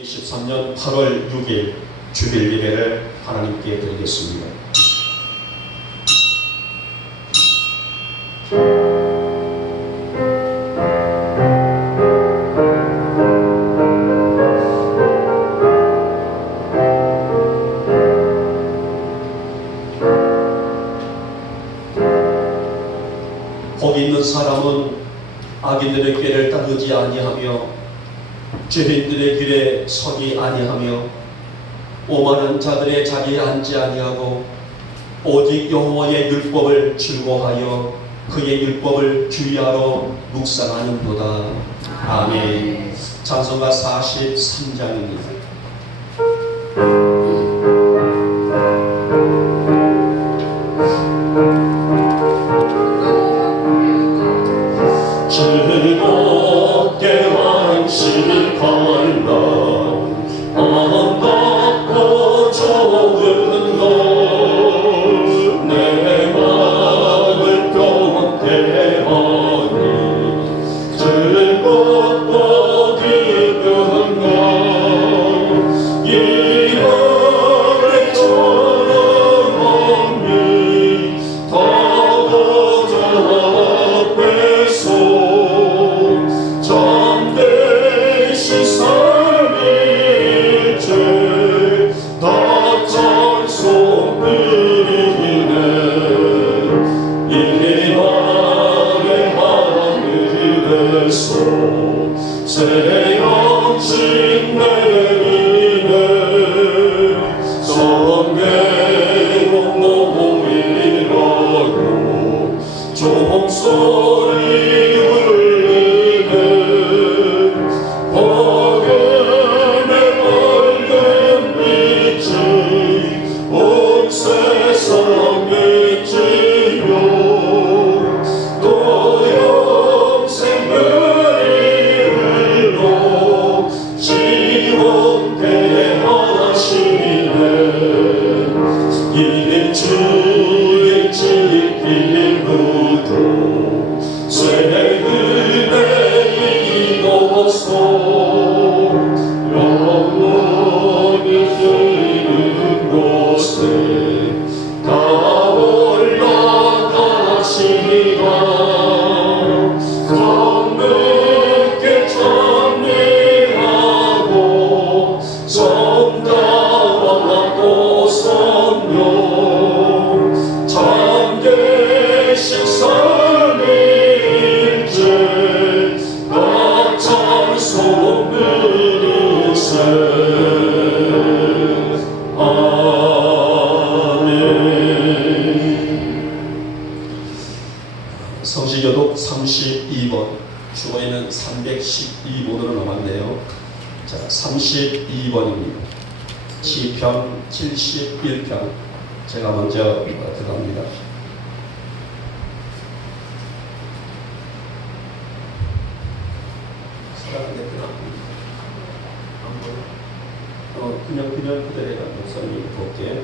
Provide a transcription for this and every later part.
2023년 8월 6일 주일 예배를 하나님께 드리겠습니다. 복 있는 사람은 악인들의 꾀를 따르지 아니하며 죄인들의 길에 서지 아니하며 오만한 자들의 자리에 앉지 아니하고 오직 여호와의 율법을 즐거워하여 그의 율법을 주의하러 묵상하는도다. 아멘. 찬송가 43장입니다. 즐겁게 왕실 건너 언덕고 좋은 널내 마음을 평온케 하니 즐겁고 기쁜 날 이 노래 전함이 더더 잡배소 잠대신 삶일체 다 찬송드리네 이 날의 하늘에서 새 영신 내리네 성례로 모이라고 종소리 성시교독 32번, 주어에는 312번으로 넘었네요. 자, 32번입니다. 시편 71편. 제가 먼저 들어갑니다. 그냥 그대로 목사님 볼게.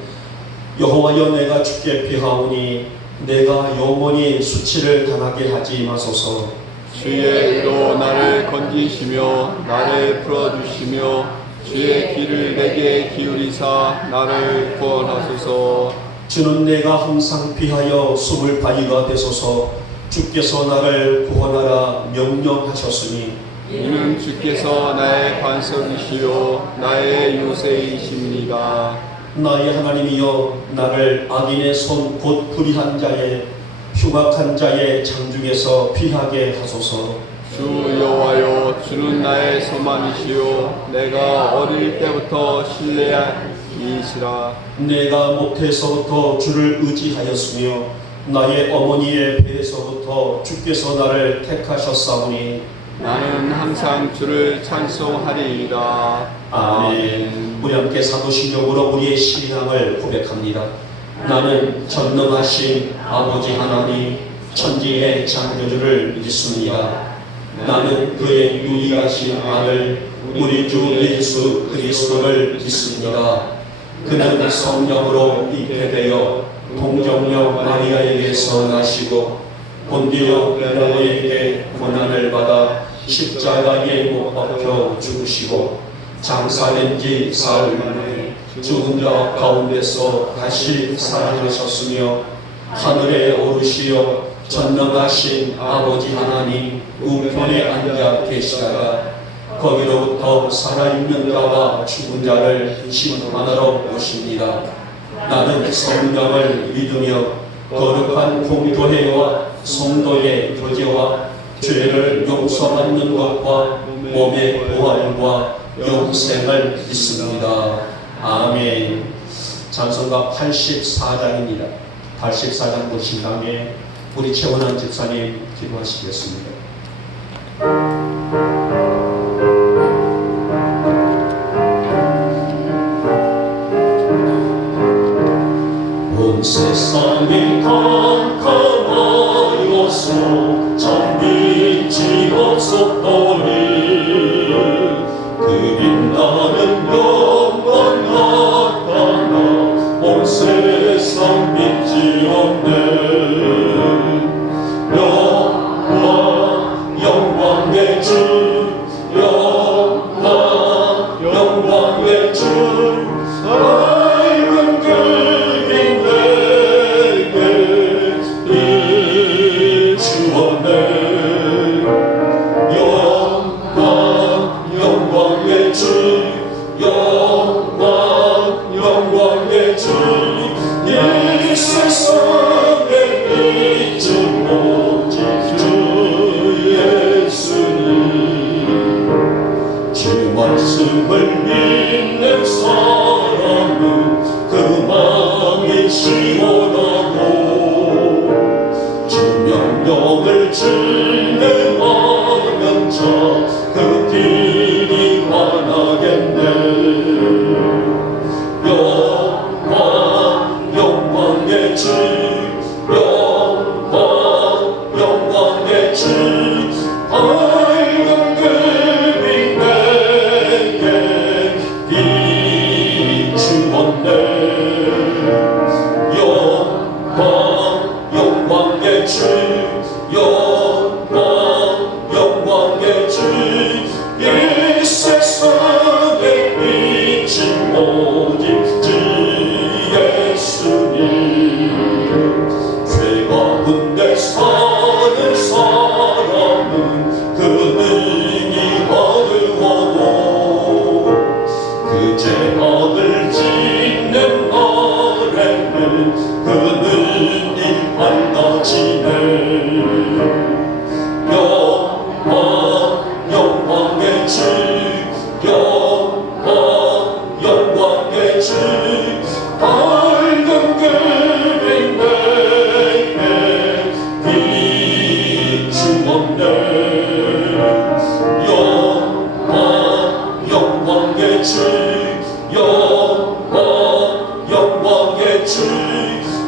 여호와여 내가 주께 피하오니 내가 영원히 수치를 당하게 하지 마소서. 주의 의로 나를 건지시며 나를 풀어주시며 주의 길을 내게 기울이사 나를 구원하소서. 주는 내가 항상 피하여 숨을 바위가 되소서. 주께서 나를 구원하라 명령하셨으니 이는 주께서 나의 반석이시요 나의 요새이십니다. 나의 하나님이여 나를 악인의 손 곧 불의한 자의 흉악한 자의 장중에서 피하게 하소서. 주 여호와여 주는 나의 소망이시요 내가 어릴 때부터 신뢰한 이시라. 내가 모태에서부터 주를 의지하였으며 나의 어머니의 배에서부터 주께서 나를 택하셨사오니 나는 항상 주를 찬송하리이다. 아멘. 우리 함께 사도신경으로 우리의 신앙을 고백합니다. 나는 전능하신 아버지 하나님 천지의 창조주를 믿습니다. 나는 그의 유일하신 아들 우리 주 예수 그리스도를 믿습니다. 그는 성령으로 잉태되어 동정녀 마리아에게서 나시고 본디오 빌라도에게 고난을 받아 십자가에 못 박혀 죽으시고 장사된 지 사흘 만에 죽은 자 가운데서 다시 살아나셨으며 하늘에 오르시어 전능하신 아버지 하나님 우편에 앉아 계시다가 거기로부터 살아있는 자와 죽은 자를 심판하러 오십니다. 나는 성령을 믿으며 거룩한 공교회와 성도의 교제와 죄를 용서받는 것과 몸의 부활과 영생을 믿습니다. 아멘. 찬송가 84장입니다. 84장 보신 다음에 우리 최원환 집사님 기도하시겠습니다. 온 세상이 캄캄하여서 참 빛이 없었더니 그 빛나는 영광 나타나 온 세상 빛이 없네. 영광의 주 영광의 주 밝은 그 빛 내게 비추었네. 영광의 주 영광의 주 이 세상에 빛은 오직 주 예수님. 주 말씀을 믿는 사람은 그 마음이 시원하고 주 명령을 진행하는 자 그 길이 환하겠네. 영광의 주 영광의 주 밝은 그 빛 내게 비추었네. 영광의 주 영광의 주 이 세상에 빛이 오직 주 예수님. 죄 가운데 사는 사람은 그 능히 어두워도 그 죄악을 짓는 날에는 그 능히 밝아지네. 영광의 주 영광의 주 밝은 그 빛 내게 비추었네. 영광의 주 영광의 주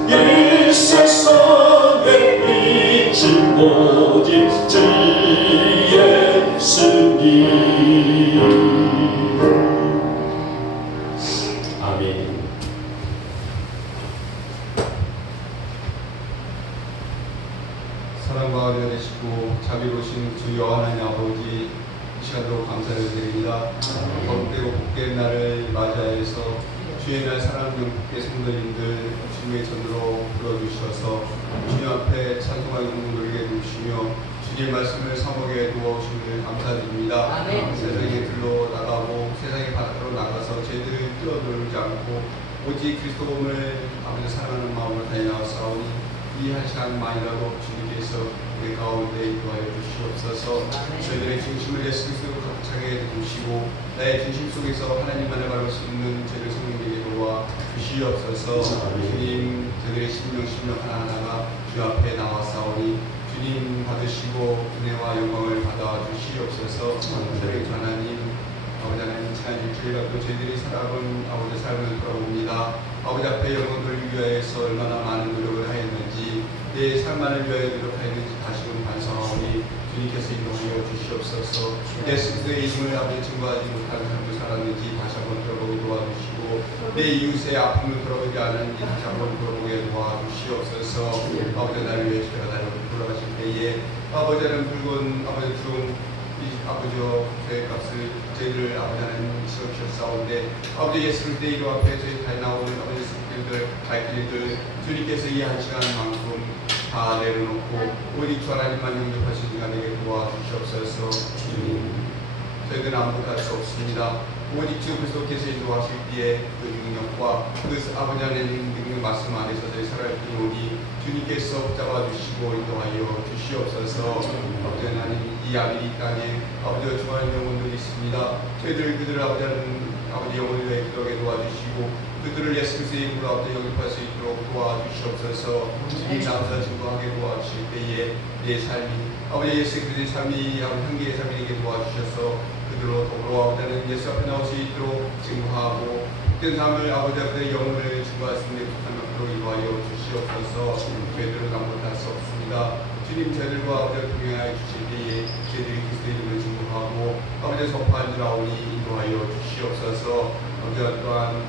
이 세상에 빛이 오직 주 예수님. 아멘. 사랑과 은혜 되시고 자비로우신 주여 하나님 아버지, 이 시간도 감사를 드립니다. 거룩되고 복된 날을 맞이하여서 주의 날 사랑하는 국회 성도님들 주님의 전으로 불러주셔서 주님 앞에 찬송하는 공동들에게 누시며 주님의 말씀을 사먹게 도와주심을 감사드립니다. 세상에 들러 나가고 세상의 바깥으로 나가서 죄들을 뛰어놀지 않고 오직 그리스도를 아버지 사랑하는 마음으로 달려나가사오니 이 한 시간만이라도 주님께서 우리 가운데 인도하여 주시옵소서. 저희들의 중심을 예수 그리스도로 가득 차게 해주시고 나의 중심 속에서 하나님만을 바라볼 수 있는 저희들 성령에게 도와 주시옵소서. 주님, 저희들의 심령 하나하나가 주 앞에 나와사오니 주님 받으시고 은혜와 영광을 받아 주시옵소서. 저희 하나님, 아버지 하나님, 지난 일주일간도 저희들이 살아온 아버지 삶을 돌아봅니다. 아버지 앞에 영광 돌리기 위해서 얼마나 많은 노력을 하였는지, 내 삶만을 위하여 노력하였는지 다시금 반성하오니 주님께서 인도하여 주시옵소서. 내 스스로의 이름을 아버지 증거하지 못한 삶을 살았는지 다시 한번 돌아보게 도와주시고, 내 이웃의 아픔을 돌아보지 않았는지 다시 한번 돌아보게 도와주시옵소서. 아버지 나를 위해 주가 나를 돌아가실 때에 아버지는 붉은 아버지 이 아버지와 죄의 값을 저희를 아버지 하나님 세우셨사온데 아버지 예수 그리스도의 이름 앞에 저희 잘 나오는 아버지 성길들 발길들 주님께서 이 한 시간만큼 다 내려놓고 오직 주 하나님만 영접하신 시간 되게 도와주시옵소서. 주님 저희들은 아무것도 할 수 없습니다. 오직 주 그리스도께서 인도하실 때에 그 능력과 그 아버지 하나님 능력 말씀 안에서 저희 살아갈 때오니 주님께서 붙잡아 주시고 인도하여 주시옵소서. 아버지 하나님 이 아메리 땅에 아버지와 중요한 영혼들이 있습니다. 저희들 그들을 아버지 하나님 아버지 영혼을 위해 기도하게 도와주시고 그들을 예수 그리스도의 이름으로 아버지 영접할 수 있도록 도와주시옵소서. 주님 나와서 증거하게 도와주실 때에 내 삶이 아버지 예수 그리스도의 삶이 아버지 향기의 삶이 되게 도와주셔서 그들로 더불어 아버지는 예수 앞에 나올 수 있도록 증거하고 복된 삶을 아버지 앞에 영혼을 증거할 수 있는 삶으로 인도하여 주시옵소서. 저희들은 아무것도 할 수 없습니다. 주님 저희들과 아버지를 동행하여 주실 때에 저희들이 그리스도의 이름을 증거하고 아버지의 선포한 줄 아오니 인도하여 주시옵소서. 아버지 또한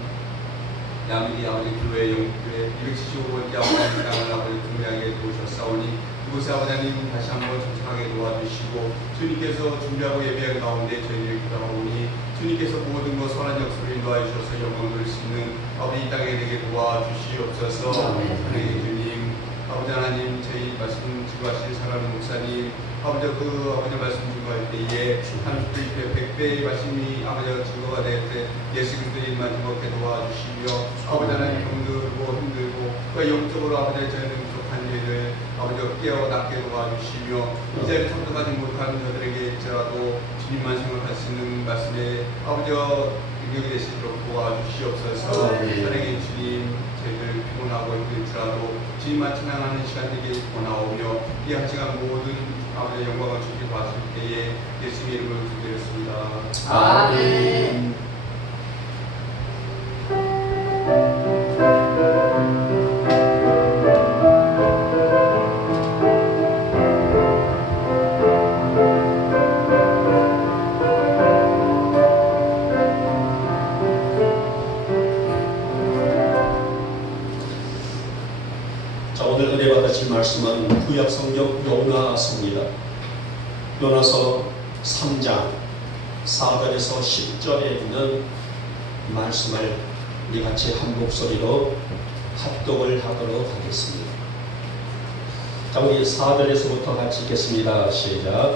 야미리 아버지 교회 영교회 275번째 아버지 땅을 아버지 준비하게 도우셨사오니 그곳에 아버지 하나님 다시 한번 전진하게 도와주시고 주님께서 준비하고 예배하는 가운데 저희를 기다려오니 주님께서 모든 것 선한 역사를 인도하여 주셔서 영광을 수 있는 아버지 이 땅에 되게 도와주시옵소서. 하나님 주님 아버지 하나님 저희 말씀 증거하신 사랑하는 목사님 아버지 그 아버지 말씀 증거할 때에 30배 100배의 말씀이 아버지가 증거가 될 때 예수 그리스도의 이름만 증거하게 도와주시며 아버지 하나님 병들고 힘들고 그 영적으로 아버지 저희는 부족한 일을 아버지가 깨어나게 도와주시며 이 자리에 참석하지 못하는 저들에게일지라도 주님만 생각할 수 있는 말씀에 아버지가 능력이 되시도록 도와주시옵소서. 하나님 주님 저희들 피곤하고 힘들지라도 주님만 찬양하는 시간 되게 원하오며 이 한 시간 모든 아버지 영광을 주께 받으실 때에 예수님의 이름으로 기도했습니다. 아멘. 자, 오늘 은혜 받으실 말씀은 구약 성경 요나서입니다. 요나서 3장 4절에서 10절에 있는 말씀을 우리 같이 한 목소리로 합독을 하도록 하겠습니다. 자, 우리 4절에서부터 같이 읽겠습니다. 시작.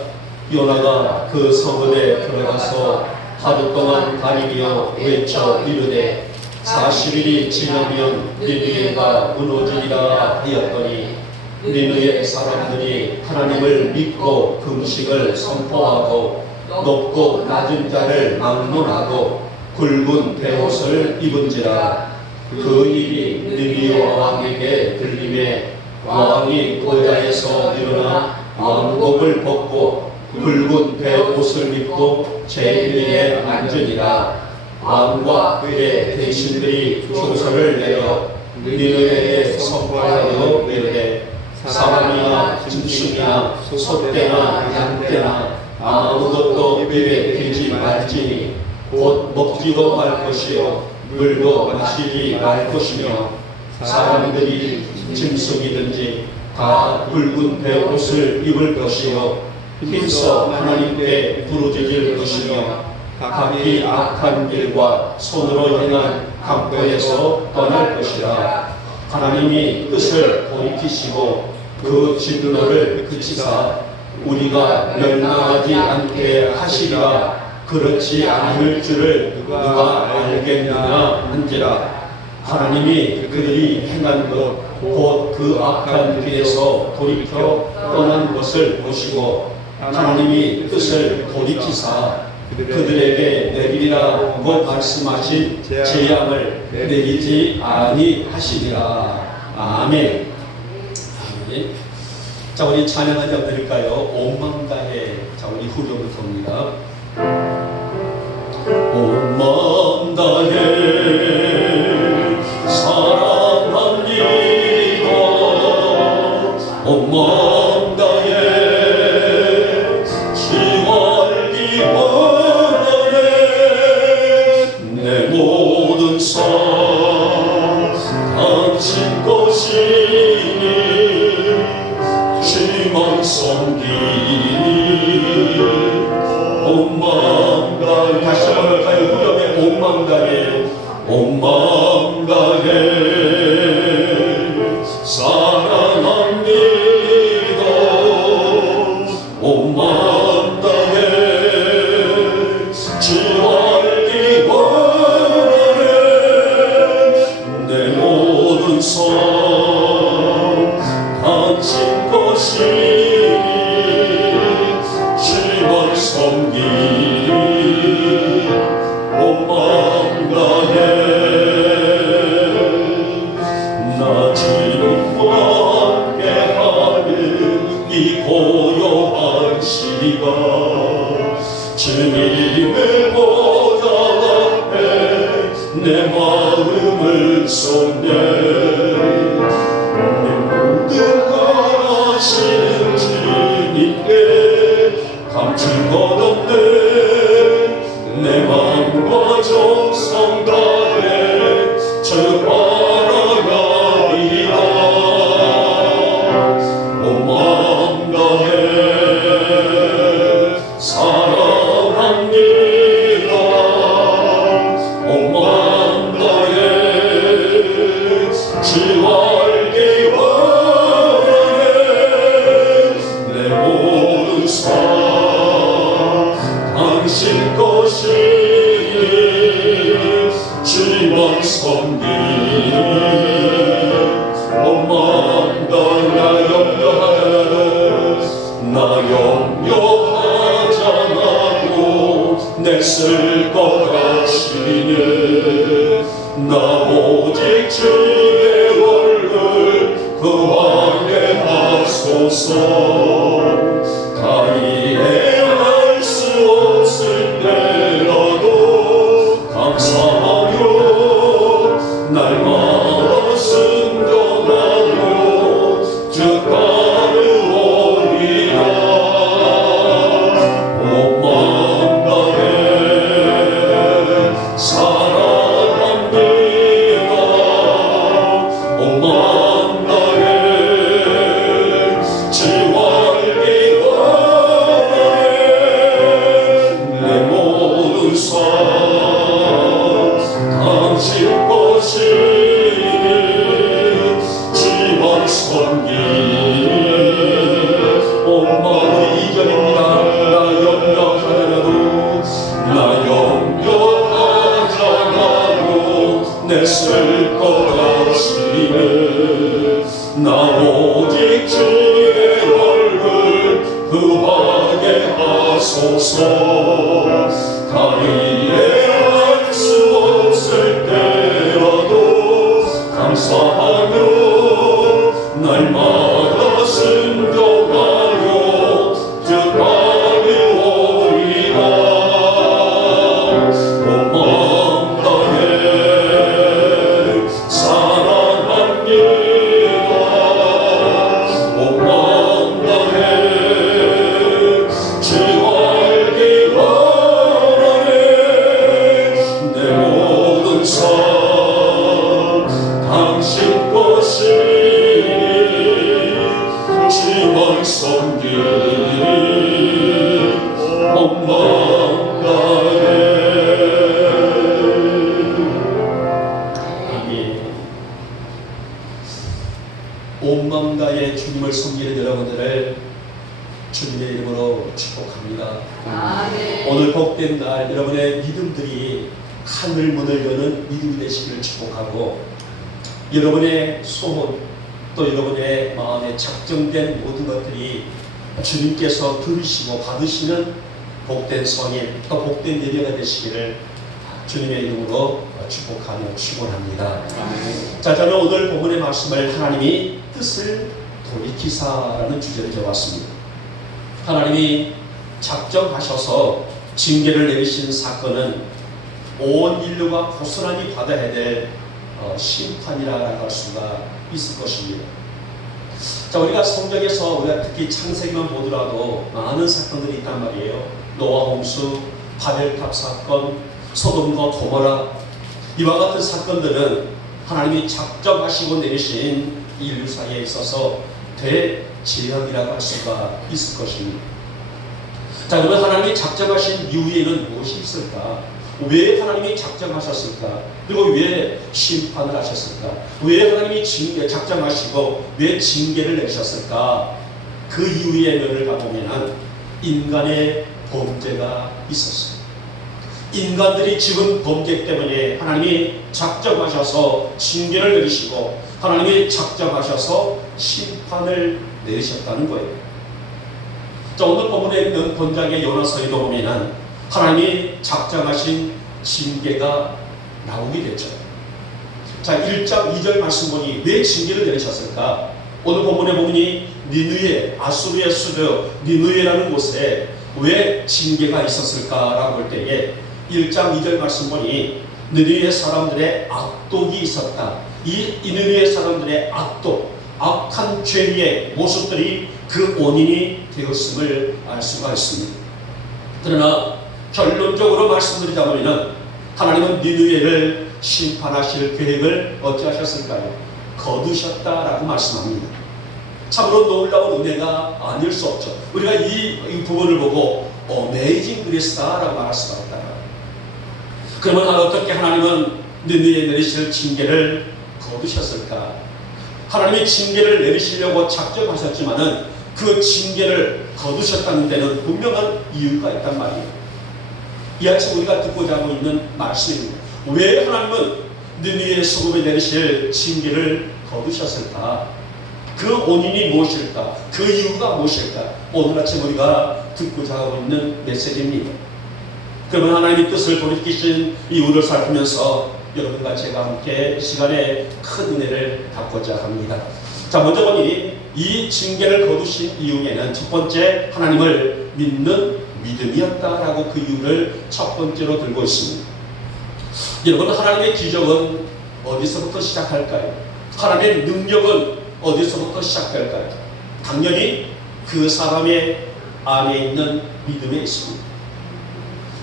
요나가 그 성읍에 들어가서 하루 동안 다니며 외쳐 이르되 40일이 지나면 니느웨가 무너지리라 하였더니 니느웨 사람들이 하나님을 믿고 금식을 선포하고 높고 낮은 자를 막론하고 굵은 베옷을 입은지라. 그 일이 니느웨 왕에게 들림에 왕이 고야에서 일어나 왕복을 벗고 굵은 베옷을 입고 제1위에 앉으니라. 왕과 그의 대신들이 조서를 내려 니느웨에 선포하여 이르되 사람이나 짐승이나 소떼나 양떼나 아무것도 입에 대지 말지니 곧 먹지도 말 것이요 물도 마시지 말 것이며 사람들이 짐승이든지 다 굵은 베옷을 입을 것이요 힘써 하나님께 부르짖을 것이며 각기 악한 길과 손으로 행한 강도에서 떠날 것이라. 하나님이 뜻을 돌이키시고 그 진노를 그치사 우리가 멸망하지 않게 하시리라. 그렇지 않을 줄을 누가 알겠느냐 한지라. 하나님이 그들이 행한 것 곧 그 악한 길에서 돌이켜 떠난 것을 보시고 하나님이 뜻을 돌이키사 그들에게 내리리라고 말씀하신 재앙을 내리지 아니하시리라. 아멘. 아멘. 자, 우리 찬양 한 장 드릴까요? 온 마음 다해. 자, 우리 후렴부터입니다. 온 마음 다해 사랑합니다. 온 마음 다해 지원기 내 모든 삶 당신 것이니 주만 섬기니 온 마음 마음 다해 온 마음 다해 사랑합니다. 온 마음 다해 주 알기 원하네. 내 모든 삶 당신 것이니 주만 섬기리 온 마음 다해. 나 주님과 함께하는 이 고요한 시간 주님의 보좌 앞에 내 마음을 쏟네. 내 모든 하시는 주님께 감출 것 없네. 내 마음과 정성 다해 주 바라가리라. 온 마음 다해 사랑합니다. 온 마음 다해 주 알기 원하네. 내 모든 삶 당신 것이니 주만 섬기니 온 마음 다해. 나 염려하잖아도 내 쓸 것 하시네. 나 오직 주의 얼굴 구하게 하소서. 다 이해할 수 없을 때라도 감사하며 날마다 순종하며 주 따르오리라. 온 마음 다해 사랑합니다. 온 마음 다해 주 알기 원하네. 내 모든 삶 당신 것이니 주만 섬기니 온 마음. 2절입니다. 나 염려하잖아도 내 쓸 것 하시네. 나 오직 주의 얼굴 구하게 하소서. 다 이해할 수 없을 때라도 감사하며 날마다 순종하며 주 따르오리라. 온 마음 다해 사랑합니다. 온 마음 다해 주 알기 원하네. 내 모든 삶 당신 것이니 주만 섬기니 온 마음 다해. 아멘. 온 마음 다해 주님을 섬기는 여러분들을 주님의 이름으로 축복합니다. 아멘. 오늘 복된 날 여러분의 믿음들이 하늘 문을 여는 믿음이 되시기를 축복하고, 여러분의 소원 또 여러분의 마음에 작정된 모든 것들이 주님께서 들으시고 받으시는 복된 성인 또 복된 예배가 되시기를 주님의 이름으로 축복하며 축원합니다. 자, 저는 오늘 본문의 말씀을 하나님이 뜻을 돌이키사라는 주제를 적었습니다. 하나님이 작정하셔서 징계를 내리신 사건은 온 인류가 고스란히 받아야 될 심판이라고 할 수가 있을 것입니다. 자, 우리가 성경에서 우리가 특히 창세기만 보더라도 많은 사건들이 있단 말이에요. 노아 홍수, 바벨탑 사건, 소돔과 고모라, 이와 같은 사건들은 하나님이 작정하시고 내리신 인류 사이에 있어서 대재앙이라고 할 수가 있을 것입니다. 자, 그러면 하나님이 작정하신 이후에는 무엇이 있을까? 왜 하나님이 작정하셨을까? 그리고 왜 심판을 하셨을까? 왜 하나님이 작정하시고 왜 징계를 내셨을까? 그 이유의 면을 가보면 인간의 범죄가 있었어요. 인간들이 지은 범죄 때문에 하나님이 작정하셔서 징계를 내리시고 하나님이 작정하셔서 심판을 내리셨다는 거예요. 자, 오늘 본문에 있는 본장의 요나서에도 보면 하나님이 작정하신 징계가 나오게 되죠. 자, 1장 2절 말씀 보니 왜 징계를 내리셨을까? 오늘 본문에 보니 니느웨, 아수르의 수도 니느웨라는 곳에 왜 징계가 있었을까라고 볼 때에 1장 2절 말씀 보니 니느웨 사람들의 악독이 있었다. 이 니느웨 사람들의 악독, 악한 죄의 모습들이 그 원인이 되었음을 알 수가 있습니다. 그러나 결론적으로 말씀드리자면 하나님은 니느웨를 심판하실 계획을 어찌하셨을까요? 거두셨다라고 말씀합니다. 참으로 놀라운 은혜가 아닐 수 없죠. 우리가 이 부분을 보고 어메이징 그리스다라고 말할 수가 있다. 그러면 어떻게 하나님은 니느웨에 내리실 징계를 거두셨을까? 하나님이 징계를 내리시려고 작정하셨지만은 그 징계를 거두셨다는 데는 분명한 이유가 있단 말이에요. 이 아침 우리가 듣고자 하고 있는 말씀입니다. 왜 하나님은 니느웨의 소금에 내리실 징계를 거두셨을까? 그 원인이 무엇일까? 그 이유가 무엇일까? 오늘 아침 우리가 듣고자 하고 있는 메시지입니다. 그러면 하나님의 뜻을 돌이키신 이유를 살피면서 여러분과 제가 함께 이 시간에 큰 은혜를 받고자 합니다. 자, 먼저 보니 이 징계를 거두신 이유에는 첫 번째 하나님을 믿는 믿음이었다라고 그 이유를 첫 번째로 들고 있습니다. 여러분, 하나님의 기적은 어디서부터 시작할까요? 하나님의 능력은 어디서부터 시작될까요? 당연히 그 사람의 안에 있는 믿음에 있습니다.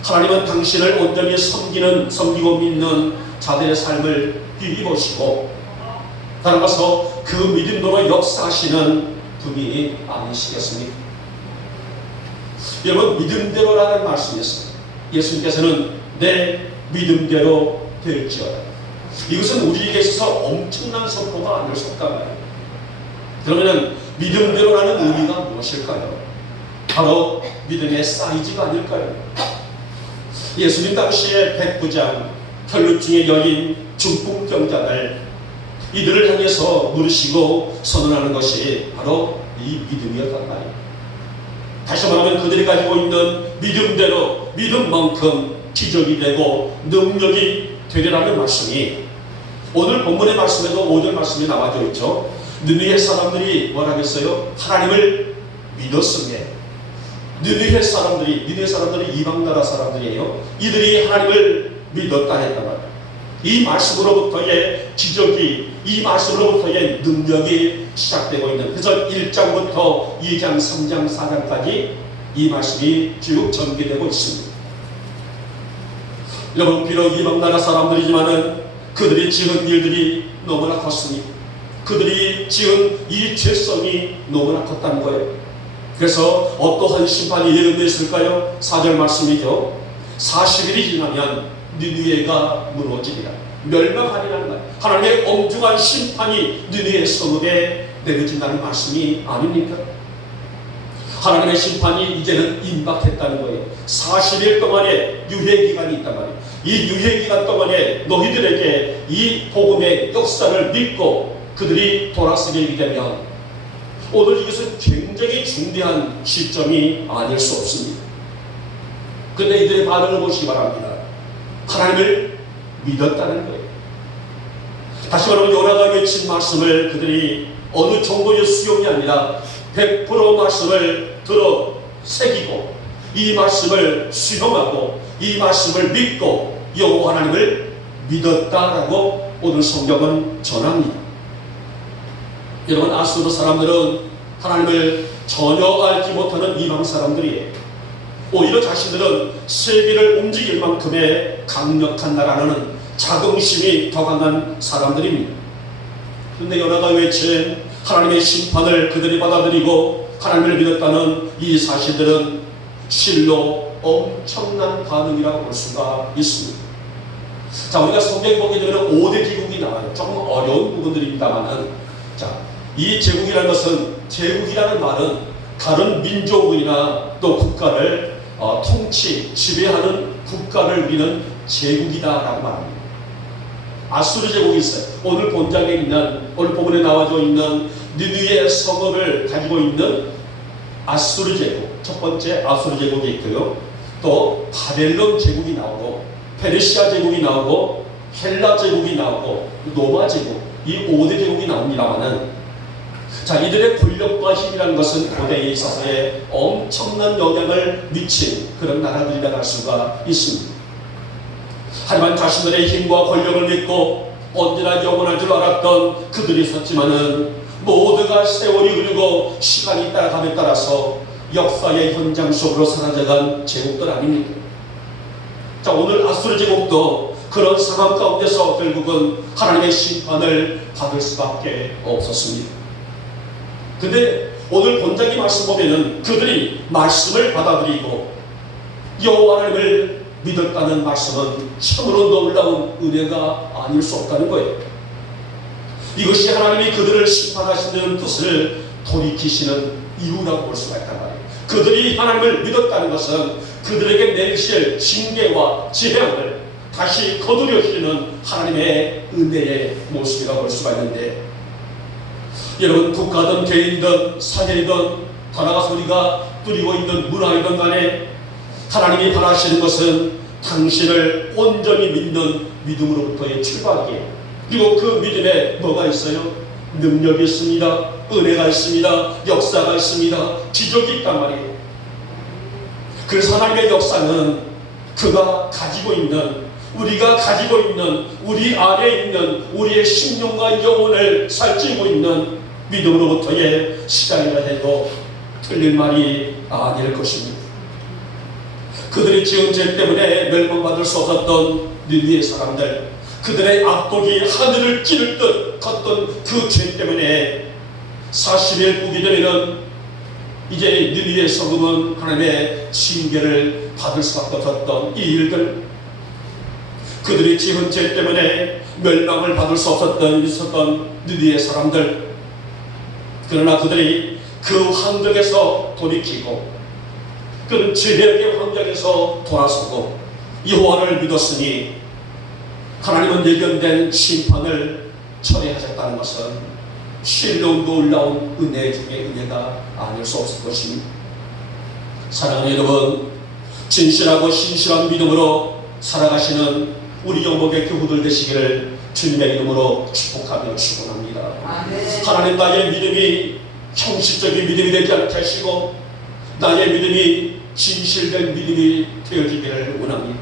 하나님은 당신을 온전히 섬기고 믿는 자들의 삶을 비비보시고 따라서 그 믿음으로 역사하시는 분이 아니시겠습니까? 여러분, 믿음대로라는 말씀이 있습니다. 예수님께서는 내 믿음대로 될지어다. 이것은 우리에게 있어서 엄청난 선포가 아닐 수 없단 말이에요. 그러면 믿음대로라는 의미가 무엇일까요? 바로 믿음의 사이즈가 아닐까요? 예수님 당시에 백부장, 혈루증의 여인, 중풍병자들 이들을 향해서 물으시고 선언하는 것이 바로 이 믿음이었단 말이에요. 다시 말하면 그들이 가지고 있는 믿음대로 믿음만큼 기적이 되고 능력이 되리라는 말씀이 오늘 본문의 말씀에도 5절 말씀이 나와져 있죠. 느느웨 사람들이 뭐라겠어요? 하나님을 믿었음에 느느웨 사람들이 이방 나라 사람들이에요. 이들이 하나님을 믿었다 했단 말이에요. 이 말씀으로부터의 기적이, 이 말씀으로부터의 능력이 시작되고 있는, 그래서 1장부터 2장, 3장, 4장까지 이 말씀이 쭉 전개되고 있습니다. 여러분, 비록 이방 나라 사람들이지만은 그들이 지은 일들이 너무나 컸습니다. 그들이 지은 이 죄성이 너무나 컸다는 거예요. 그래서 어떠한 심판이 예언되었을까요? 4절 말씀이죠. 40일이 지나면 니느웨가 무너지리라. 멸망하리라는 말. 하나님의 엄중한 심판이 니느웨 성읍에 내려진다는 말씀이 아닙니까? 하나님의 심판이 이제는 임박했다는 거예요. 40일 동안의 유예기간이 있단 말이에요. 이 유예기간 동안에 너희들에게 이 복음의 역사를 믿고 그들이 돌아서게 되면 오늘 이것은 굉장히 중대한 시점이 아닐 수 없습니다. 그런데 이들의 반응을 보시기 바랍니다. 하나님을 믿었다는 거예요. 다시 말하면 요나가 외친 말씀을 그들이 어느 정도의 수용이 아니라 100% 말씀을 들어 새기고 이 말씀을 수용하고 이 말씀을 믿고 여호와 하나님을 믿었다라고 오늘 성경은 전합니다. 여러분, 아수르 사람들은 하나님을 전혀 알지 못하는 이방 사람들이에요. 오히려 자신들은 세계를 움직일 만큼의 강력한 나라라는 자긍심이 더 강한 사람들입니다. 그런데 요나가 외친 하나님의 심판을 그들이 받아들이고 하나님을 믿었다는 이 사실들은 실로 엄청난 반응이라고 볼 수가 있습니다. 자, 우리가 성경 보게 되면 5대 제국이 나와요. 조금 어려운 부분들입니다만은, 자, 이 제국이라는 것은, 제국이라는 말은 다른 민족이나 또 국가를 지배하는 국가를 우리는 제국이다라고 말합니다. 아수르 제국이 있어요. 오늘 본장에 있는, 오늘 본문에 나와져 있는 니느웨 성읍을 가지고 있는 아수르 제국, 첫 번째 아수르 제국이 있고요. 또 바벨론 제국이 나오고, 페르시아 제국이 나오고, 헬라 제국이 나오고, 로마 제국, 이 5대 제국이 나옵니다만은, 자, 이들의 권력과 힘이라는 것은 고대에 있어서의 엄청난 영향을 미친 그런 나라들이라 할 수가 있습니다. 하지만 자신들의 힘과 권력을 믿고 언제나 영원할 줄 알았던 그들이 있었지만은, 모두가 세월이 흐르고 시간이 따라감에 따라서 역사의 현장 속으로 사라져간 제국들 아닙니까? 자, 오늘 아수르 제국도 그런 상황 가운데서 결국은 하나님의 심판을 받을 수밖에 없었습니다. 근데 오늘 본장의 말씀 보면은 그들이 말씀을 받아들이고 여호와 하나님을 믿었다는 말씀은 참으로 놀라운 은혜가 아닐 수 없다는 거예요. 이것이 하나님이 그들을 심판하시는 뜻을 돌이키시는 이유라고 볼 수가 있단 말이에요. 그들이 하나님을 믿었다는 것은 그들에게 내리실 징계와 재앙을 다시 거두려시는 하나님의 은혜의 모습이라고 볼 수가 있는데, 여러분, 국가든 개인든 사회든 더 나아가서 우리가 누리고 있는 문화이든 간에 하나님이 바라시는 것은 당신을 온전히 믿는 믿음으로부터의 출발이에요. 그리고 그 믿음에 뭐가 있어요? 능력이 있습니다. 은혜가 있습니다. 역사가 있습니다. 기적이 있단 말이에요. 그래서 하나님의 역사는 그가 가지고 있는, 우리가 가지고 있는, 우리 안에 있는 우리의 심령과 영혼을 살찌고 있는 믿음으로부터의 시작이라 해도 틀린 말이 아닐 것입니다. 그들이 지은 죄 때문에 멸망받을 수 없었던 니느웨 사람들, 그들의 악독이 하늘을 찌를 듯 컸던 그 죄 때문에 40일 후기 되면은 이제 니느웨 성읍은 하나님의 징계를 받을 수밖에 없었던 이 일들, 그들이 지은 죄 때문에 멸망을 받을 수 있었던 니느웨 사람들, 그러나 그들이 그 환경에서 돌이키고 그런 죄의 환경에서 돌아서고 여호와를 믿었으니 하나님은 예견된 심판을 처리하셨다는 것은 실로 놀라운 은혜 중에 은혜가 아닐 수 없을 것입니다. 사랑하는 여러분, 진실하고 신실한 믿음으로 살아가시는 우리 영목의 교우들 되시기를 주님의 이름으로 축복하며 축원합니다. 하나님, 나의 믿음이 형식적인 믿음이 되지 않게 하시고 나의 믿음이 진실된 믿음이 되어지기를 원합니다.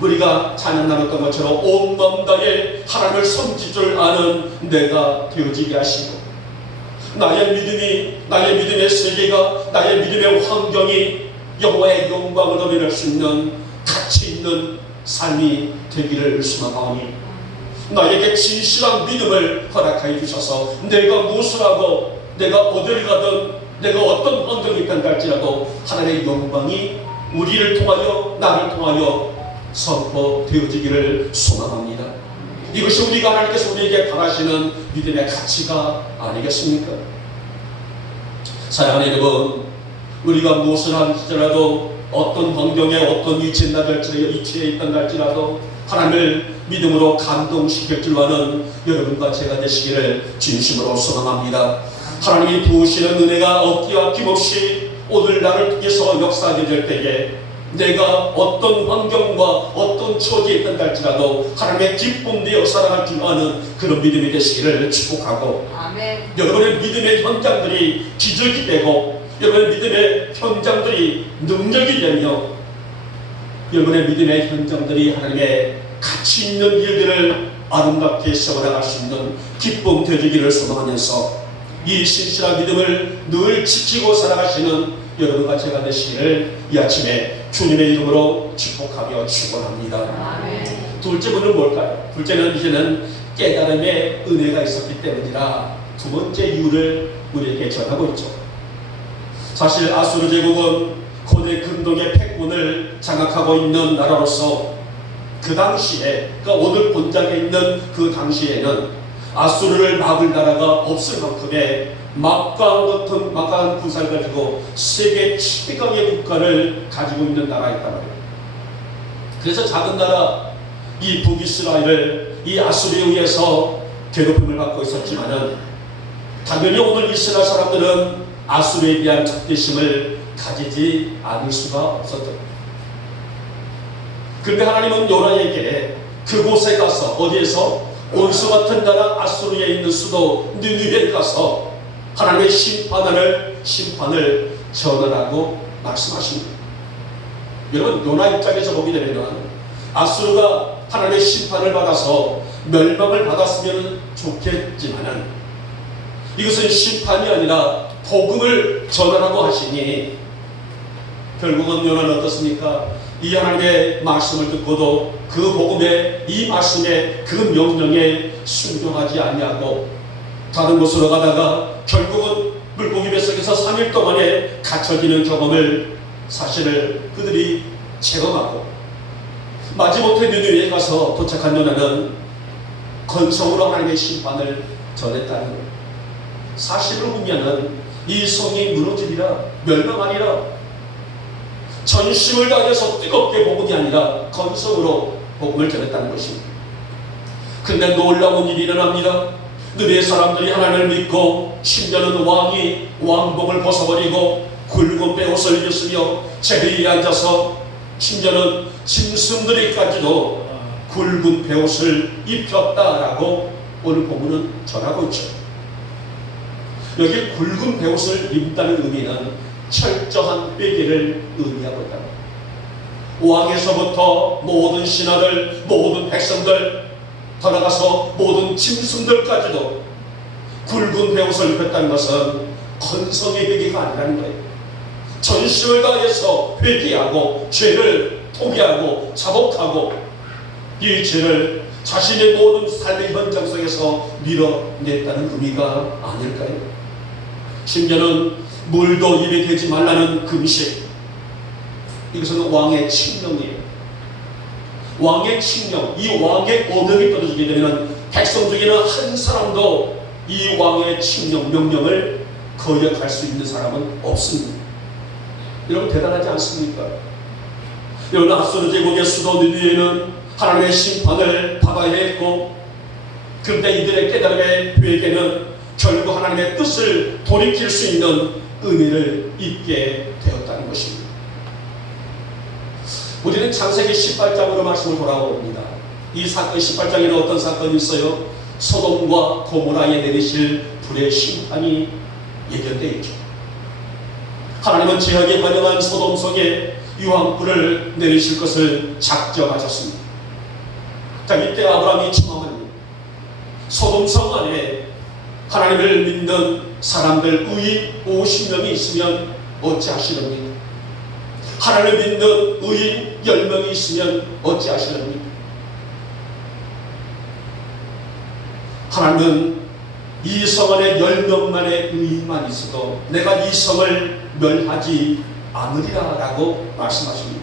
우리가 찬양 나눴던 것처럼 온 마음 다해 하나님을 섬길 줄 아는 내가 되어지게 하시고, 나의 믿음의 세계가, 나의 믿음의 환경이 여호와의 영광을 드러낼 수 있는 가치 있는 삶이 되기를 소망하오니, 나에게 진실한 믿음을 허락하여 주셔서 내가 무엇을 하고 내가 어디를 가든 내가 어떤 환경이 있든 갈지라도 하나님의 영광이 우리를 통하여, 나를 통하여 선포되어지기를 소망합니다. 이것이 우리가 하나님께서 우리에게 바라시는 믿음의 가치가 아니겠습니까? 사랑하는 여러분, 우리가 무엇을 할지라도 어떤 환경에 어떤 위치에 있든 갈지라도 하나님을 믿음으로 감동시킬 줄 아는 여러분과 제가 되시기를 진심으로 소망합니다. 하나님이 부으시는 은혜가 없기와 김없이 오늘 나를 통해서 역사하게 될 때에 내가 어떤 환경과 어떤 처지에 있든 갈지라도 하나님의 기쁨 되어 살아갈 줄 아는 그런 믿음이 되시기를 축복하고, 아멘. 여러분의 믿음의 현장들이 기적이 되고 여러분의 믿음의 현장들이 능력이 되며 여러분의 믿음의 현장들이 하나님의 가치 있는 일들을 아름답게 세워나갈 수 있는 기쁨 되어지기를 소망하면서 이 신실한 믿음을 늘 지키고 살아가시는 여러분과 제가 되시기를 이 아침에 주님의 이름으로 축복하며 축원합니다. 아멘. 둘째 분은 뭘까요? 둘째는 이제는 깨달음의 은혜가 있었기 때문이라 두 번째 이유를 우리에게 전하고 있죠. 사실 아수르 제국은 고대 근동의 패권을 장악하고 있는 나라로서 그 당시에, 그러니까 오늘 본장에 있는 그 당시에는 아수르를 막을 나라가 없을 만큼의 막강한 군사를 가지고 세계 최강의 국가를 가지고 있는 나라였단 말이에요. 그래서 작은 나라 이 북이스라엘을 이 아수르에 의해서 괴롭힘을 받고 있었지만은 당연히 오늘 이스라엘 사람들은 아수르에 대한 적대심을 가지지 않을 수가 없었던. 그런데 하나님은 요나에게 그곳에 가서, 어디에서? 온수 같은 나라 아수르에 있는 수도 니느웨에 가서 하나님의 심판을 전하라고 말씀하십니다. 여러분, 요나 입장에서 보게 되면 아수르가 하나님의 심판을 받아서 멸망을 받았으면 좋겠지만은 이것은 심판이 아니라 복음을 전하라고 하시니 결국은 요나는 어떻습니까? 이 하나님의 말씀을 듣고도 그 복음의 이 말씀의 그 명령에 순종하지 아니하고 다른 곳으로 가다가 결국은 물고기 뱃속에서 3일 동안에 갇혀지는 경험을 사실을 그들이 체험하고 마지못해 니느웨에 가서 도착한 요나는 건성으로 하나님의 심판을 전했다는 것. 사실을 보면은 이 성이 무너지리라, 멸망하리라, 전심을 다해서 뜨겁게 복음이 아니라 건성으로 복음을 전했다는 것입니다. 근데 놀라운 일이 일어납니다. 느베 사람들이 하나님을 믿고 심지어는 왕이 왕복을 벗어버리고 굵은 베옷을 입었으며 제비에 앉아서 심지어는 짐승들에게까지도 굵은 베옷을 입혔다라고 오늘 본문은 전하고 있죠. 여기 굵은 베옷을 입는다는 의미는 철저한 회개를 의미하고 있다. 왕에서부터 모든 신하들, 모든 백성들, 더 나아가서 모든 짐승들까지도 굵은 베옷을 입혔다는 것은 건성의 회개가 아니라는 거예요. 전심을 다해서 회개하고 죄를 포기하고 자복하고 이 죄를 자신의 모든 삶의 현장 속에서 밀어냈다는 의미가 아닐까요? 심지어는 물도 입에 대지 말라는 금식, 이것은 왕의 칙령이에요. 왕의 칙령, 이 왕의 어명이 떨어지게 되면 백성 중에는 한 사람도 이 왕의 칙령, 명령을 거역할 수 있는 사람은 없습니다. 여러분, 대단하지 않습니까? 여러분, 아수르 제국의 수도 니느웨는 하나님의 심판을 받아야 했고, 그런데 이들의 깨달음의 회개는 결국 하나님의 뜻을 돌이킬 수 있는 의미를 잊게 되었다는 것입니다. 우리는 창세기 18장으로 말씀을 돌아옵니다. 이 사건 18장에는 어떤 사건이 있어요? 소돔과 고모라에 내리실 불의 심판이 예견되어 있죠. 하나님은 죄악에 관영한 소돔 속에 유황불을 내리실 것을 작정하셨습니다. 자, 이때 아브라함이 청함합니다. 소돔 성 안에 하나님을 믿는 사람들 의인 50명이 있으면 어찌하시렵니까? 하나님을 믿는 의인 10명이 있으면 어찌하시렵니까? 하나님은 이 성 안에 10명만의 의인만 있어도 내가 이 성을 멸하지 않으리라 라고 말씀하십니다.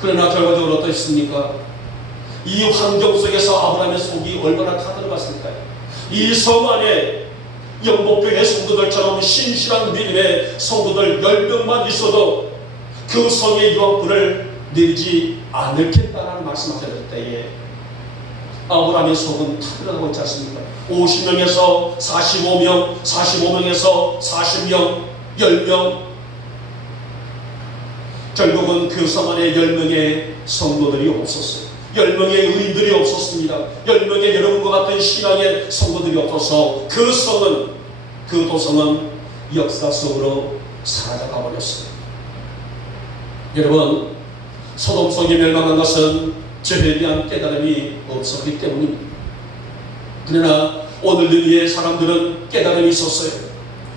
그러나 결과적으로 어떻습니까? 이 환경 속에서 아브라함의 속이 얼마나 타들어갔을까요? 이 성 안에 영복교회 성도들처럼 신실한 믿음의 성도들 10명만 있어도 그 성의 유황불을 내리지 않겠다라는 말씀하셨을 때에 아브라함의 속은 타들어가고 있지 않습니까? 50명에서 45명, 45명에서 40명, 10명, 결국은 그 성 안에 10명의 성도들이 없었어요. 10명의 의인들이 없었습니다. 10명의 여러분과 같은 신앙의 성도들이 없어서 그 성은, 그 도성은 역사 속으로 사라져가 버렸어요. 여러분, 소돔 성이 멸망한 것은 죄에 대한 깨달음이 없었기 때문입니다. 그러나 오늘 느리의 사람들은 깨달음이 있었어요.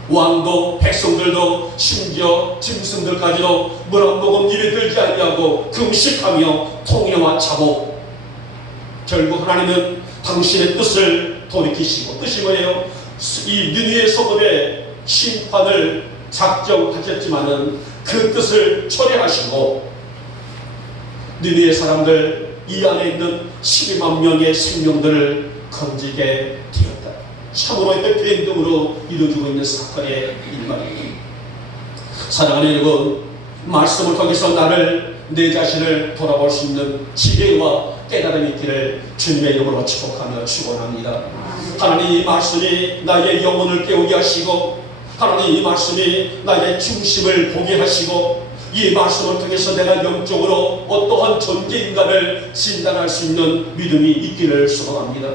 왕도 백성들도 심지어 짐승들까지도 물 한 모금 입에 들지 아니하고 금식하며 통회와 자복. 결국 하나님은 당신의 뜻을 돌이키시고, 뜻이 뭐예요? 이 니느웨 소돔의 심판을 작정하셨지만은 그 뜻을 초래하시고 니느웨 사람들 이 안에 있는 12만 명의 생명들을 건지게 되었다. 참으로 해피엔딩으로 이루어지고 있는 사건의 일말입니다. 사랑하는 여러분, 말씀을 통해서 나를 내 자신을 돌아볼 수 있는 지혜와 깨달음이 있기를 주님의 이름으로 축복하며 축원합니다. 하나님, 이 말씀이 나의 영혼을 깨우게 하시고 하나님, 이 말씀이 나의 중심을 보게 하시고 이 말씀을 통해서 내가 영적으로 어떠한 존재인가를 진단할 수 있는 믿음이 있기를 소망합니다.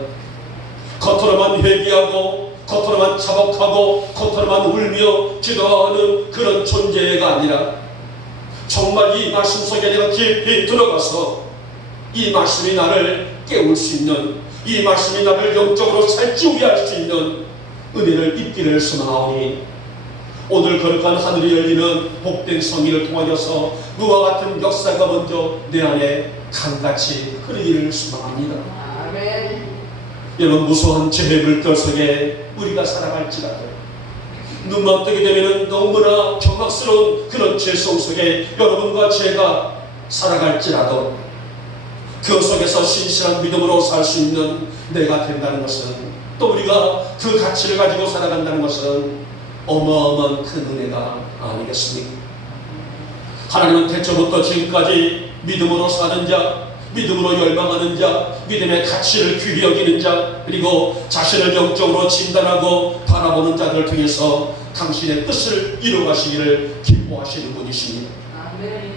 겉으로만 회개하고 겉으로만 자복하고 겉으로만 울며 기도하는 그런 존재가 아니라 정말 이 말씀 속에 내가 깊이 들어가서 이 말씀이 나를 깨울 수 있는, 이 말씀이 나를 영적으로 살찌우게 할 수 있는 은혜를 입기를 소망하오니 오늘 거룩한 하늘이 열리는 복된 성의를 통하여서 그와 같은 역사가 먼저 내 안에 강같이 흐르기를 소망합니다. 아멘. 여러분, 무수한 죄의 물결 속에 우리가 살아갈지라도 눈만 뜨게 되면 너무나 경악스러운 그런 죄성 속에 여러분과 제가 살아갈지라도 그 속에서 신실한 믿음으로 살 수 있는 내가 된다는 것은, 또 우리가 그 가치를 가지고 살아간다는 것은 어마어마한 큰 은혜가 아니겠습니까? 하나님은 태초부터 지금까지 믿음으로 사는 자, 믿음으로 열망하는 자, 믿음의 가치를 귀히 여기는 자, 그리고 자신을 영적으로 진단하고 바라보는 자들을 통해서 당신의 뜻을 이루어가시기를 기뻐하시는 분이십니다. 아멘.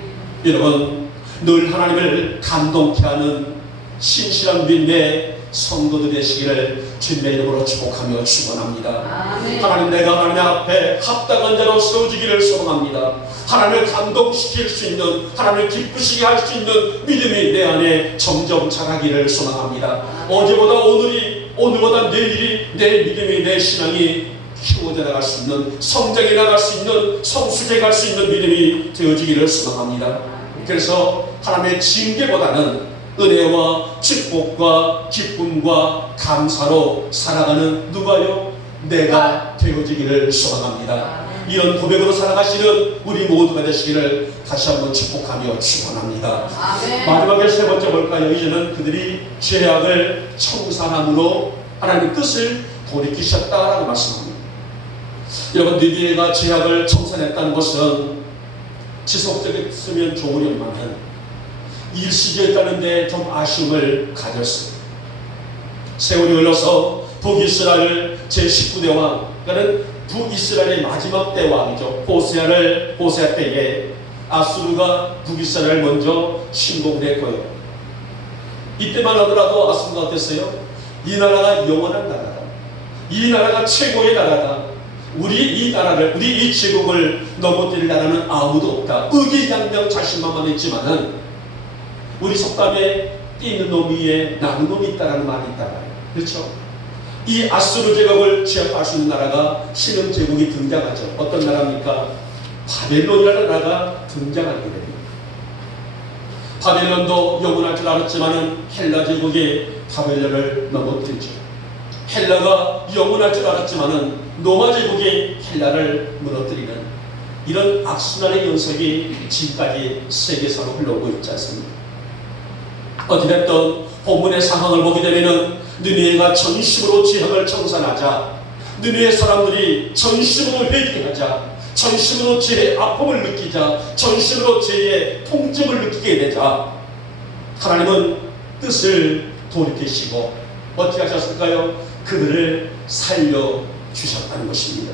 여러분, 늘 하나님을 감동케 하는 신실한 믿음의 성도들 되시기를 주님의 이름으로 축복하며 축원합니다. 아멘. 하나님, 내가 하나님 앞에 합당한 자로 세워지기를 소망합니다. 하나님을 감동시킬 수 있는, 하나님을 기쁘시게 할 수 있는 믿음이 내 안에 점점 자라기를 소망합니다. 어제보다 오늘이, 오늘보다 내일이 내 믿음이, 내 신앙이 키워져 나갈 수 있는, 성장해 나갈 수 있는, 성숙해 갈 수 있는 믿음이 되어지기를 소망합니다. 그래서 하나님의 징계보다는 은혜와 축복과 기쁨과 감사로 살아가는 누가요? 내가 되어지기를 소망합니다. 이런 고백으로 살아가시는 우리 모두가 되시기를 다시 한번 축복하며 축원합니다. 마지막에 세 번째 볼까요? 이제는 그들이 죄악을 청산함으로 하나님의 뜻을 돌이키셨다라고 말씀합니다. 여러분, 니느웨가 죄악을 청산했다는 것은 지속적이었으면 좋으련만은 일시적이었다는데 좀 아쉬움을 가졌습니다. 세월이 흘러서 북이스라엘 제19대 왕, 그러니까 북이스라엘의 마지막 대 왕이죠. 호세아 때에 아수르가 북이스라엘을 먼저 침공을 했고요. 이때만 하더라도 아수르가 어땠어요? 이 나라가 영원한 나라다, 이 나라가 최고의 나라다, 우리 이 나라를, 우리 이 제국을 넘어뜨릴 나라는 아무도 없다, 의기양양 자신만만했지만은 우리 속담에 뛰는 놈 위에 나는 놈이 있다라는 말이 있단 말이에요. 그렇죠? 이 아수르 제국을 제압할 수 있는 나라가 신흥 제국이 등장하죠. 어떤 나라입니까? 바벨론이라는 나라가 등장하게 됩니다. 바벨론도 영원할 줄 알았지만은 헬라 제국이 바벨론을 넘어뜨리죠. 헬라가 영원할 줄 알았지만은 로마 제국이 헬라를 무너뜨리는 이런 악순환의 연속이 지금까지 세계사로 흘러오고 있지 않습니까? 어찌됐든 본문의 상황을 보게 되면은 느느웨가 전심으로 죄악을 청산하자, 느느웨 사람들이 전심으로 회개하자, 전심으로 죄의 아픔을 느끼자, 전심으로 죄의 통증을 느끼게 되자 하나님은 뜻을 돌이키시고 어떻게 하셨을까요? 그들을 살려주셨다는 것입니다.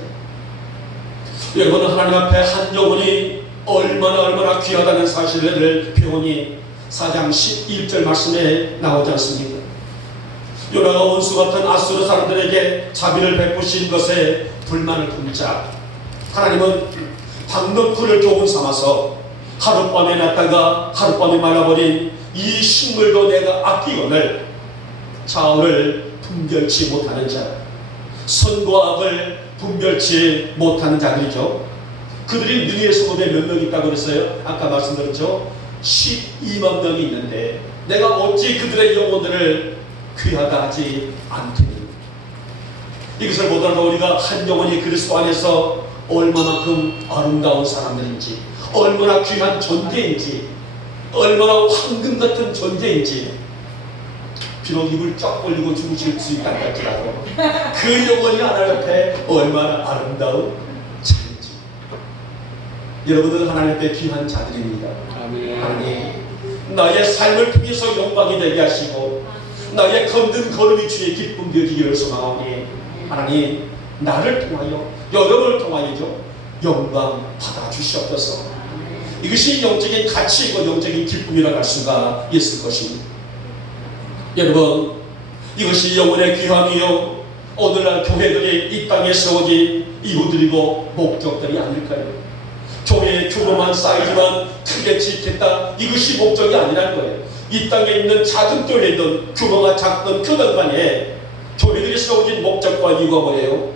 여러분, 하나님 앞에 한 영혼이 얼마나 귀하다는 사실을 표현이 4장 11절 말씀에 나오지 않습니까? 요나가 원수 같은 아수르 사람들에게 자비를 베푸신 것에 불만을 품자 하나님은 박너풀을 교훈 삼아서 하룻밤에 났다가 하룻밤에 말라버린 이 식물도 내가 아끼거늘 좌우를 분별치 못하는 자, 선과 악을 분별치 못하는 자들이죠. 그들이 느느웨 성읍에 몇 명 있다고 그랬어요? 아까 말씀드렸죠? 12만 명이 있는데 내가 어찌 그들의 영혼들을 귀하다 하지 않겠니? 이것을 보더라도 우리가 한 영혼이 그리스도 안에서 얼마만큼 아름다운 사람들인지, 얼마나 귀한 존재인지, 얼마나 황금 같은 존재인지, 비록 입을 쫙 벌리고 죽으실 수 있다 할지라도 그 영혼이 하나님 앞에 얼마나 아름다운 자인지. 여러분은 하나님 앞에 귀한 자들입니다. 하나님, 나의 삶을 통해서 영광이 되게 하시고 나의 걷는 걸음이 주의 기쁨 되기를 소망하오니 하나님, 나를 통하여 여러분을 통하여죠 영광 받아 주시옵소서. 이것이 영적인 가치이고 영적인 기쁨이라고 할 수가 있을 것입니다. 여러분, 이것이 영혼의 귀함이요 오늘날 교회들이 이 땅에 세워진 이유들이고 목적들이 아닐까요? 교회의 규모만 쌓이지만 크게 짓겠다, 이것이 목적이 아니라는 거예요. 이 땅에 있는 작은 교회든 규모가 작든 크든 간에 교회들이 세워진 목적과 이유가 뭐예요?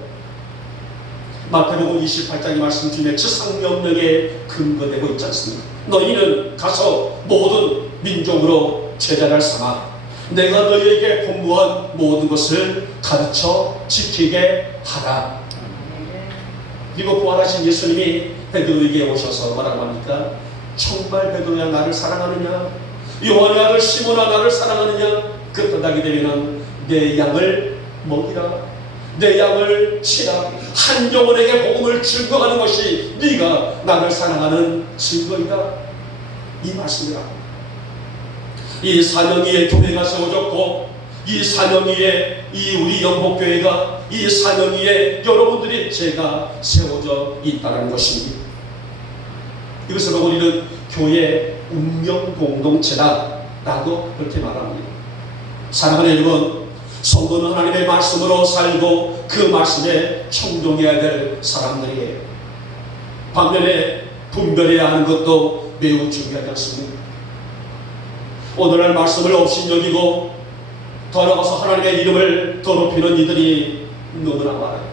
마태복음 28장의 말씀 중에 지상명령에 근거되고 있지 않습니까? 너희는 가서 모든 민족으로 제자를 삼아 내가 너희에게 공부한 모든 것을 가르쳐 지키게 하라. 그리고 부활하신 예수님이 베드로에게 오셔서 뭐라고 합니까? 정말 베드로야 나를 사랑하느냐? 요한의 아들 시몬아 나를 사랑하느냐? 그렇다게 되면 내 양을 먹이라, 내 양을 치라. 한 영혼에게 복음을 증거하는 것이 네가 나를 사랑하는 증거이다. 이 말씀이라. 이 4년 위에 교회가 세워졌고, 이 4년 위에 이 우리 영복교회가, 이 4년 위에 여러분들이 제가 세워져 있다는 것입니다. 이것으로 우리는 교회 운명 공동체다 라고 그렇게 말합니다. 사랑하는 여러분, 성도는 하나님의 말씀으로 살고 그 말씀에 청종해야 될 사람들이에요. 반면에 분별해야 하는 것도 매우 중요하지 않습니까? 오늘날 말씀을 업신여기고 더 나아가서 하나님의 이름을 더럽히는 이들이 너무나 많아요.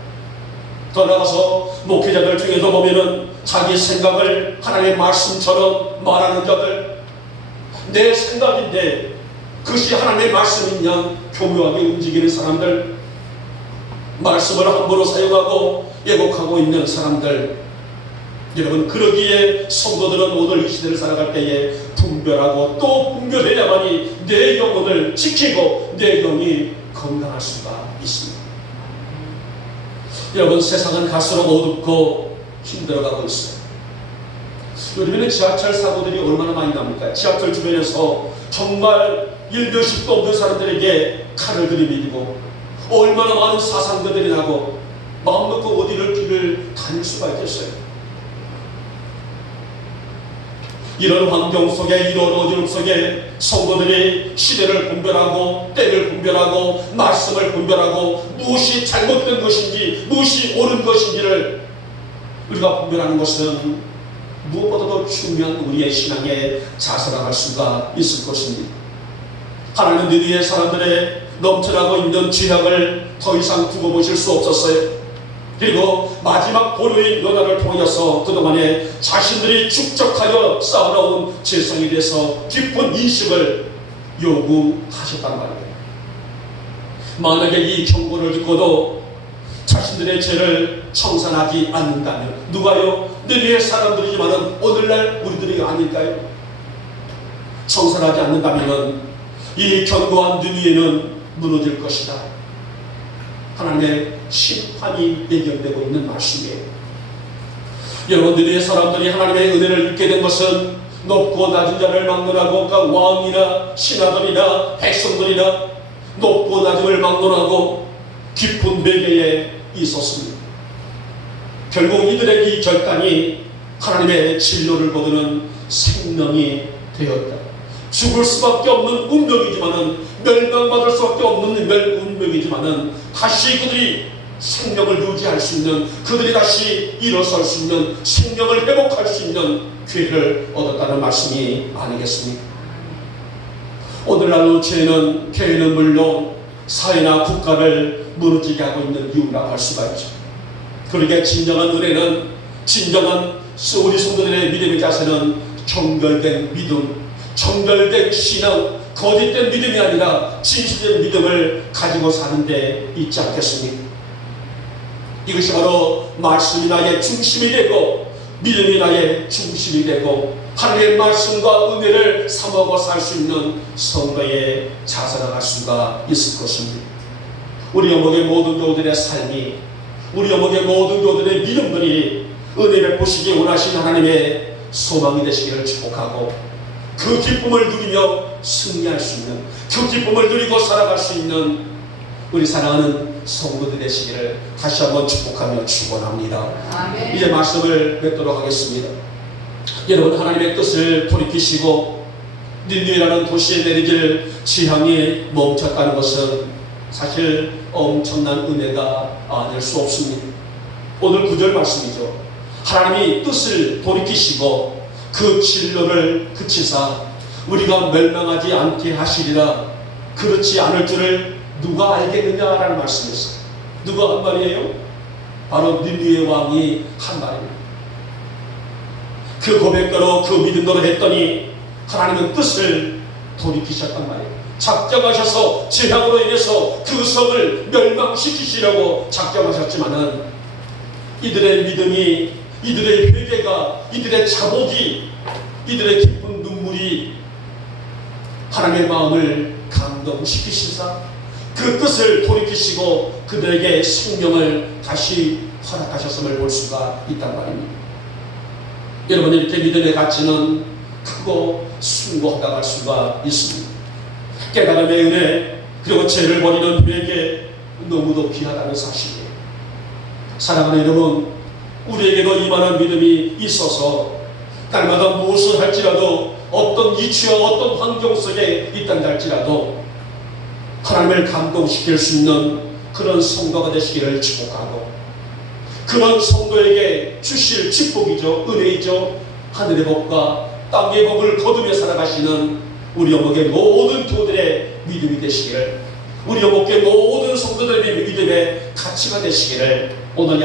더 나아가서 목회자들 중에도 보면은 자기 생각을 하나님의 말씀처럼 말하는 자들, 내 생각인데 그것이 하나님의 말씀인 양 교묘하게 움직이는 사람들, 말씀을 함부로 사용하고 왜곡하고 있는 사람들. 여러분, 그러기에 성도들은 오늘 이 시대를 살아갈 때에 분별하고 또 분별해야만이 내 영혼을 지키고 내 영이 건강할 수가 있습니다. 여러분, 세상은 갈수록 어둡고 힘들어가고 있어요. 요즘에는 지하철 사고들이 얼마나 많이 납니까? 지하철 주변에서 정말 일면식도 없는 사람들에게 칼을 들이밀고 얼마나 많은 사상들이 나고 마음 놓고 어디를 길을 다닐 수가 있겠어요. 이런 환경 속에, 이런 어려움 속에 성도들이 시대를 분별하고 때를 분별하고 말씀을 분별하고 무엇이 잘못된 것인지 무엇이 옳은 것인지를 우리가 분별하는 것은 무엇보다도 중요한 우리의 신앙의 자세라고 할 수가 있을 것입니다. 하나님은 너희의 사람들의 넘쳐나고 있는 죄악을 더 이상 두고 보실 수 없었어요. 그리고 마지막 보루인 요나를 통하여서 그동안에 자신들이 축적하여 쌓아놓은 재성에 대해서 깊은 인식을 요구하셨단 말이에요. 만약에 이 경고를 듣고도 자신들의 죄를 청산하지 않는다면, 누가요? 너희의 사람들이지만은 오늘날 우리들이 아닐까요? 청산하지 않는다면 이 견고한 눈위에는 무너질 것이다. 하나님의 심판이 예견되고 있는 말씀이에요. 여러분들의 사람들이 하나님의 은혜를 입게 된 것은 높고 낮은 자를 막론하고, 그러니까 왕이나 신하들이나 백성들이나 높고 낮음을 막론하고 깊은 회개에 있었습니다. 결국 이들의 이 결단이 하나님의 진노를 거두는 생명이 되었다. 죽을 수밖에 없는 운명이지만은, 멸망받을 수밖에 없는 운명이지만은 다시 그들이 생명을 유지할 수 있는, 그들이 다시 일어설 수 있는, 생명을 회복할 수 있는 기회를 얻었다는 말씀이 아니겠습니까? 오늘날 교회는 물론 사회나 국가를 무너지게 하고 있는 이유라고 할 수가 있죠. 그러기에 진정한 은혜는, 진정한 우리 성도들의 믿음의 자세는 정결된 믿음, 정결된 신앙, 거짓된 믿음이 아니라 진실된 믿음을 가지고 사는 데 있지 않겠습니까? 이것이 바로 말씀이 나의 중심이 되고 믿음이 나의 중심이 되고 하나님의 말씀과 은혜를 삼하고 살 수 있는 성도의 자살할 수가 있을 것입니다. 우리 영목의 모든 교우들의 삶이, 우리 영목의 모든 교우들의 믿음들이 은혜 베푸시기 원하신 하나님의 소망이 되시기를 축복하고 그 기쁨을 누리며 승리할 수 있는, 그 기쁨을 누리고 살아갈 수 있는 우리 사랑하는 성도들 되시기를 다시 한번 축복하며 축원합니다. 아멘. 이제 말씀을 맺도록 하겠습니다. 여러분, 하나님의 뜻을 돌이키시고 닌니웨라는 도시에 내리길 지향이 멈췄다는 것은 사실 엄청난 은혜가 아닐 수 없습니다. 오늘 9절 말씀이죠. 하나님이 뜻을 돌이키시고 그 진로를 그치사 우리가 멸망하지 않게 하시리라. 그렇지 않을 줄을 누가 알겠느냐라는 말씀이었어요. 누가 한 말이에요? 바로 닌니웨 왕이 한 말입니다. 그 고백대로 그 믿음대로 했더니 하나님은 뜻을 돌이키셨단 말이에요. 작정하셔서 재앙으로 인해서 그 성을 멸망시키시려고 작정하셨지만은 이들의 믿음이, 이들의 회개가, 이들의 자복이, 이들의 깊은 눈물이 하나님의 마음을 감동시키시사 그 뜻을 돌이키시고 그들에게 생명을 다시 허락하셨음을 볼 수가 있단 말입니다. 여러분, 이렇게 믿음의 가치는 크고 숭고하다할 수가 있습니다. 깨달음의 은혜, 그리고 죄를 버리는 회개, 너무도 귀하다는 사실이에요. 사랑하는 여러분, 우리에게도 이만한 믿음이 있어서 날마다 무엇을 할지라도, 어떤 이치와 어떤 환경 속에 있단다 할지라도 하나님을 감동시킬 수 있는 그런 성도가 되시기를 축복하고, 그런 성도에게 주실 축복이죠, 은혜이죠, 하늘의 복과 땅의 복을 거두며 살아가시는 우리 영목의 모든 교우들의 믿음이 되시기를, 우리 영목의 모든 성도들의 믿음의 가치가 되시기를 오늘